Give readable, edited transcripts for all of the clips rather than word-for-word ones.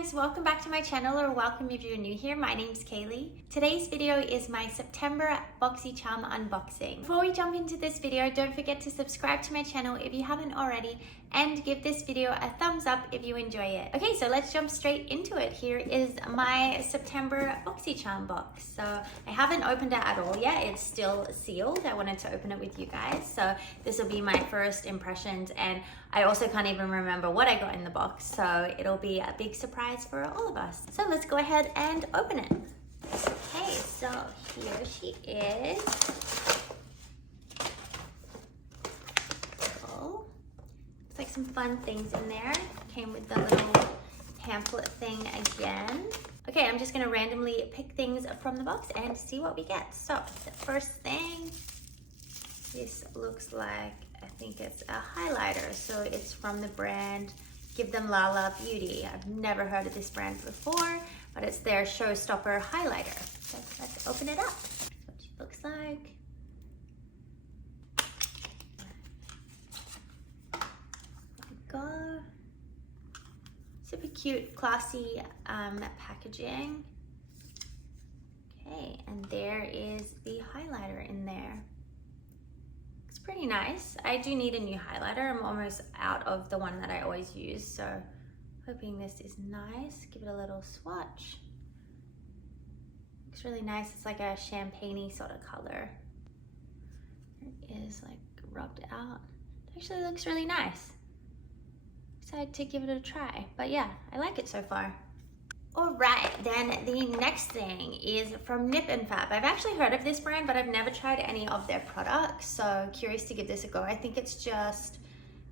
guys, welcome back to my channel, or welcome if you're new here. My name's Kaylee. Today's video is my September Boxycharm unboxing. Before we jump into this video, don't forget to subscribe to my channel if you haven't already, and give this video a thumbs up if you enjoy it. Okay, so let's jump straight into it. Here is my September Boxycharm box. So I haven't opened it at all yet. It's still sealed. I wanted to open it with you guys. So this will be my first impressions, and I also can't even remember what I got in the box. So it'll be a big surprise for all of us. So let's go ahead and open it. Okay, so here she is. Oh, looks like some fun things in there. Came with the little pamphlet thing again. Okay, I'm just gonna randomly pick things from the box and see what we get. So the first thing, this looks like, I think it's a highlighter. So it's from the brand Give Them LALA Beauty. I've never heard of this brand before, but it's their Showstopper highlighter. So let's open it up. That's what she looks like. There we go. Super cute, classy packaging. Okay, and there is the highlighter in there. It's pretty nice. I do need a new highlighter. I'm almost out of the one that I always use, so hoping this is nice. Give it a little swatch. Looks really nice. It's like a champagne-y sort of color. It is like rubbed out. It actually looks really nice. Excited to give it a try, but yeah, I like it so far. All right, then the next thing is from Nip and Fab. I've actually heard of this brand, but I've never tried any of their products, so curious to give this a go. I think it's just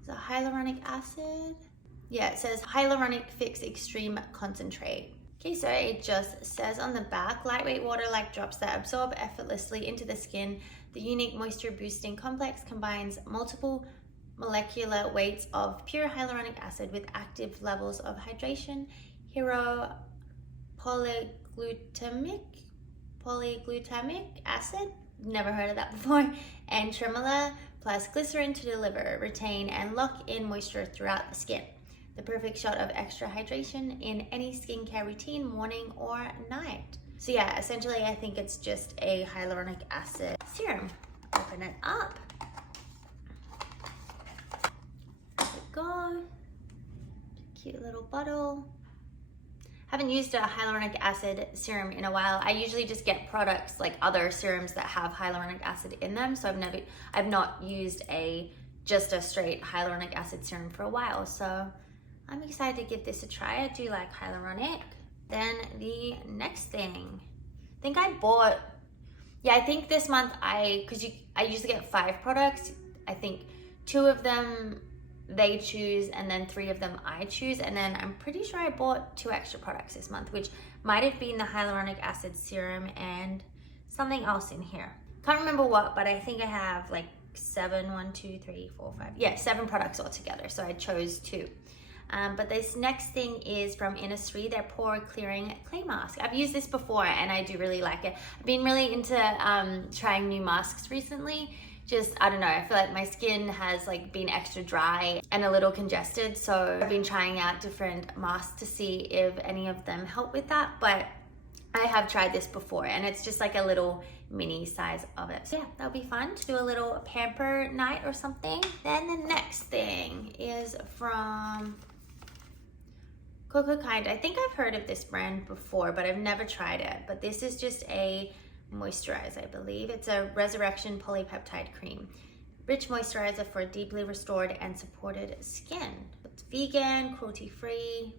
a hyaluronic acid. Yeah, it says Hyaluronic Fix Extreme Concentrate. Okay, so it just says on the back, lightweight water-like drops that absorb effortlessly into the skin. The unique moisture boosting complex combines multiple molecular weights of pure hyaluronic acid with active levels of hydration, hero polyglutamic acid, never heard of that before, and tremolo, plus glycerin to deliver, retain, and lock in moisture throughout the skin. The perfect shot of extra hydration in any skincare routine, morning or night. So yeah, essentially I think it's just a hyaluronic acid serum. Open it up. There we go. Cute little bottle. Haven't used a hyaluronic acid serum in a while. I usually just get products like other serums that have hyaluronic acid in them. So I've not used just a straight hyaluronic acid serum for a while. So I'm excited to give this a try. I do like hyaluronic. Then the next thing, I think I bought, I think this month I usually get 5 products. I think 2 of them they choose, and then 3 of them I choose, and then I'm pretty sure I bought 2 extra products this month, which might have been the hyaluronic acid serum and something else in here. Can't remember what, but I think I have like 7 products altogether, so I chose 2. But this next thing is from Innisfree, their Pore Clearing Clay Mask. I've used this before and I do really like it. I've been really into trying new masks recently. I don't know, I feel like my skin has like been extra dry and a little congested, so I've been trying out different masks to see if any of them help with that, but I have tried this before and it's just like a little mini size of it. So yeah, that'll be fun to do a little pamper night or something. Then the next thing is from CocoKind. I think I've heard of this brand before, but I've never tried it. But this is just a moisturizer, I believe. It's a Resurrection Polypeptide Cream. Rich moisturizer for deeply restored and supported skin. It's vegan, cruelty-free,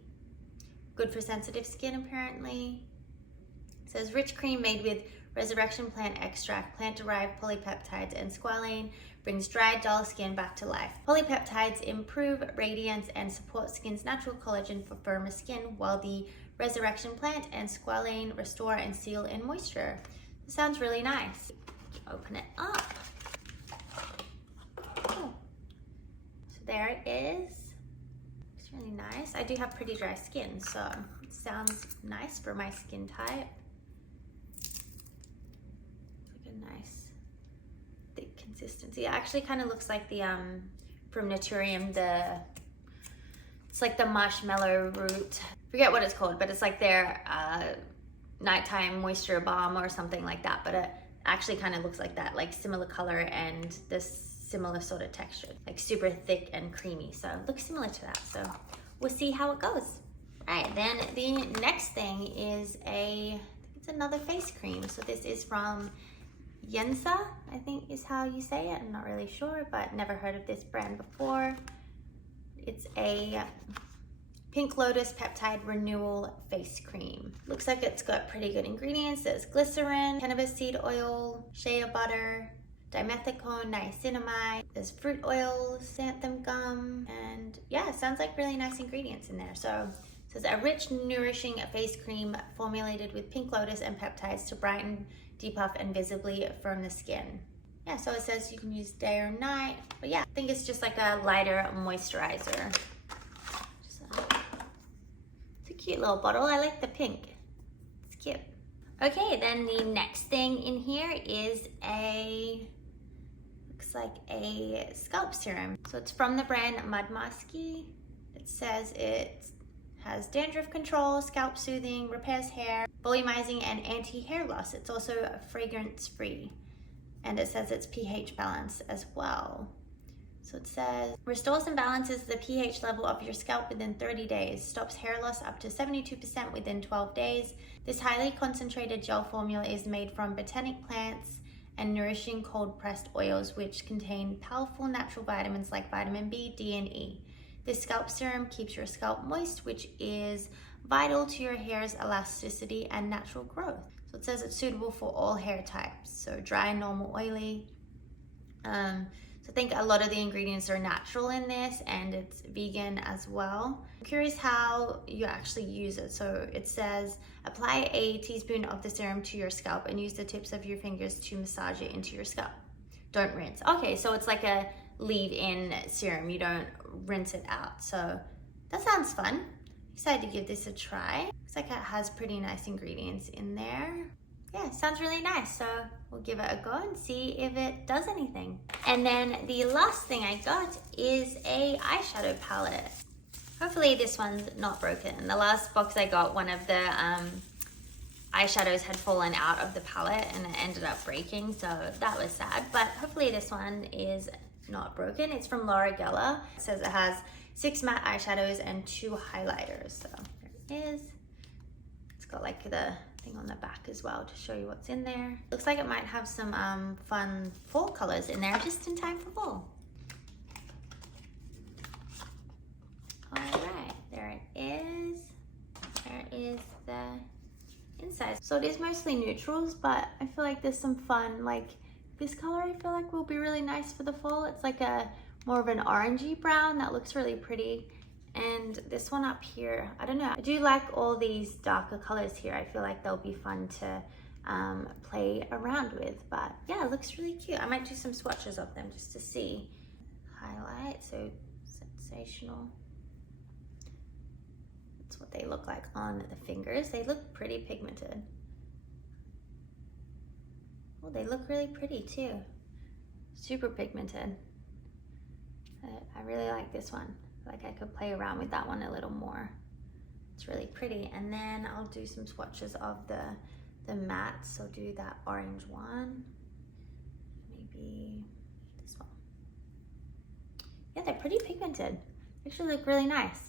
good for sensitive skin apparently. It says rich cream made with Resurrection plant extract, plant-derived polypeptides, and squalane, brings dry, dull skin back to life. Polypeptides improve radiance and support skin's natural collagen for firmer skin, while the Resurrection plant and squalane restore and seal in moisture. This sounds really nice. Open it up. Oh. So there it is. It's really nice. I do have pretty dry skin, so it sounds nice for my skin type. Nice thick consistency. It actually kind of looks like the from Naturium, it's like the marshmallow root forget what it's called, but it's like their nighttime moisture balm or something like that, but it actually kind of looks like that, like similar color and this similar sort of texture, like super thick and creamy. So it looks similar to that. So we'll see how it goes. All right, then the next thing is I think it's another face cream. So this is from Yensa, I think is how you say it. I'm not really sure, but never heard of this brand before. It's a Pink Lotus Peptide Renewal face cream. Looks like it's got pretty good ingredients. There's glycerin, cannabis seed oil, shea butter, dimethicone, niacinamide. There's fruit oils, xanthan gum, and yeah, it sounds like really nice ingredients in there. So it says a rich, nourishing face cream formulated with pink lotus and peptides to brighten, depuff, and visibly firm the skin. Yeah, so it says you can use day or night, but yeah, I think it's just like a lighter moisturizer. It's a cute little bottle. I like the pink. It's cute. Okay, then the next thing in here is looks like a scalp serum. So it's from the brand Mudmasky. It says it has dandruff control, scalp soothing, repairs hair, volumizing, and anti-hair loss. It's also fragrance free. And it says it's pH balanced as well. So it says, restores and balances the pH level of your scalp within 30 days, stops hair loss up to 72% within 12 days. This highly concentrated gel formula is made from botanic plants and nourishing cold pressed oils, which contain powerful natural vitamins like vitamin B, D, and E. This scalp serum keeps your scalp moist, which is vital to your hair's elasticity and natural growth. So it says it's suitable for all hair types, so dry, normal, oily. So I think a lot of the ingredients are natural in this, and it's vegan as well. I'm curious how you actually use it. So it says, apply a teaspoon of the serum to your scalp and use the tips of your fingers to massage it into your scalp. Don't rinse. Okay, so it's like a leave-in serum. You don't rinse it out. So that sounds fun. Excited to give this a try. Looks like it has pretty nice ingredients in there. Yeah, it sounds really nice. So we'll give it a go and see if it does anything. And then the last thing I got is a eyeshadow palette. Hopefully this one's not broken. In the last box I got, one of the eyeshadows had fallen out of the palette and it ended up breaking, so that was sad. But hopefully this one is not broken. It's from LALA. It says it has 6 matte eyeshadows and 2 highlighters. So there it is. It's got like the thing on the back as well to show you what's in there. Looks like it might have some fun fall colors in there just in time for fall. All right, there it is. There is the inside. So it is mostly neutrals, but I feel like there's some fun, like this color I feel like will be really nice for the fall. It's like a more of an orangey brown that looks really pretty. And this one up here, I don't know. I do like all these darker colors here. I feel like they'll be fun to play around with. But yeah, it looks really cute. I might do some swatches of them just to see. Highlight, so sensational. That's what they look like on the fingers. They look pretty pigmented. Oh, they look really pretty too. Super pigmented. I really like this one. I feel like I could play around with that one a little more. It's really pretty. And then I'll do some swatches of the matte. So do that orange one. Maybe this one. Yeah, they're pretty pigmented. They actually look really nice.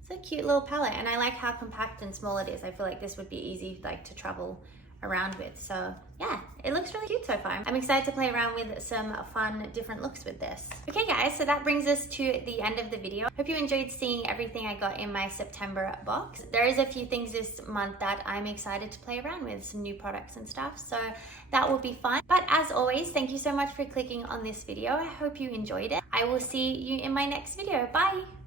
It's a cute little palette, and I like how compact and small it is. I feel like this would be easy like to travel around with. So yeah, it looks really cute so far. I'm excited to play around with some fun different looks with this. Okay guys, so that brings us to the end of the video. Hope you enjoyed seeing everything I got in my September box. There is a few things this month that I'm excited to play around with, some new products and stuff, so that will be fun. But as always, thank you so much for clicking on this video. I hope you enjoyed it. I will see you in my next video. Bye.